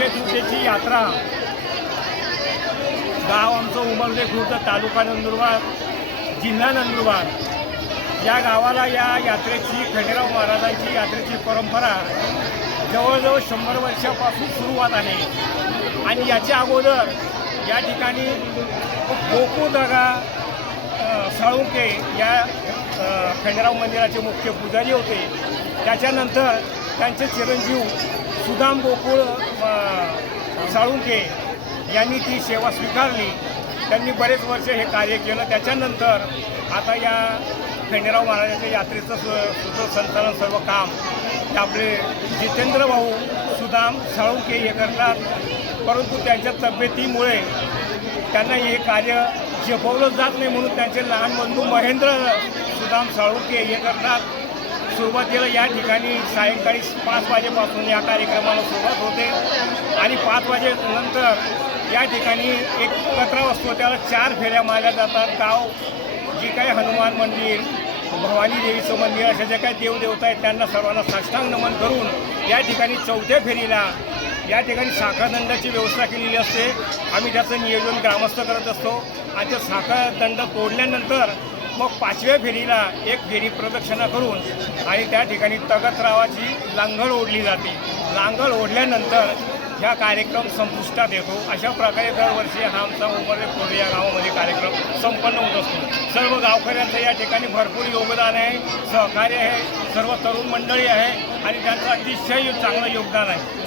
अक्षय तृतीयेची यात्रा गाव आमचं उमरगे खुर्द, तालुका नंदुरबार, जिल्हा नंदुरबार या गावाला या यात्रेची, खंडेराव महाराजांची यात्रेची परंपरा जवळजवळ 100 वर्षापासून सुरुवात आहे। आणि याच्या अगोदर या ठिकाणी गोकुळदादा साळुंके या खंडेराव मंदिराचे मुख्य पुजारी होते। त्याच्यानंतर त्यांचे चिरंजीव सुदाम गोकुळ साळुंके यांनी ती सेवा स्वीकारली। त्यांनी बरेच वर्ष हे कार्य केलं। त्याच्यानंतर आता या खंडेराव महाराजांच्या यात्रेचं सूत्रसंचालन सर्व काम ते आपले जितेंद्र भाऊ सुदाम साळुंके हे करतात, परंतु त्यांच्या तब्येतीमुळे त्यांना हे कार्य झेपवलं जात नाही, म्हणून त्यांचे लहान बंधू महेंद्र सुदाम साळुंके हे करतात। सुरुवातीला या ठिकाणी सायंकाळी 5 वाजेपासून या कार्यक्रमाला सुरुवात होते आणि 5 वाजेनंतर या ठिकाणी एक कचरा असतो, त्याला 4 फेऱ्या मारल्या जातात। गाव जी काही हनुमान मंदिर, भवानी देवीचं मंदिर, अशा ज्या काही देवदेवता आहेत त्यांना सर्वांना साष्टांग नमन करून या ठिकाणी 4थ्या फेरीला या ठिकाणी साखरदंडाची व्यवस्था केलेली असते। आम्ही त्याचं नियोजन ग्रामस्थ करत असतो आणि ते साखरदंड तोडल्यानंतर मग 5व्या फेरीला एक फेरी प्रदक्षिणा करून आणि त्या ठिकाणी तगतरावाची लांगळ ओढली जाते। लांगळ ओढल्यानंतर हा कार्यक्रम संपुष्टात येतो। अशा प्रकारे दरवर्षी हा आमचा उमरगे खुर्द या गावामध्ये कार्यक्रम संपन्न होत असतो। सर्व गावकऱ्यांचं या ठिकाणी भरपूर योगदान आहे, सहकार्य आहे, सर्व तरुण मंडळी आहे आणि त्यांचं अतिशय चांगलं योगदान आहे।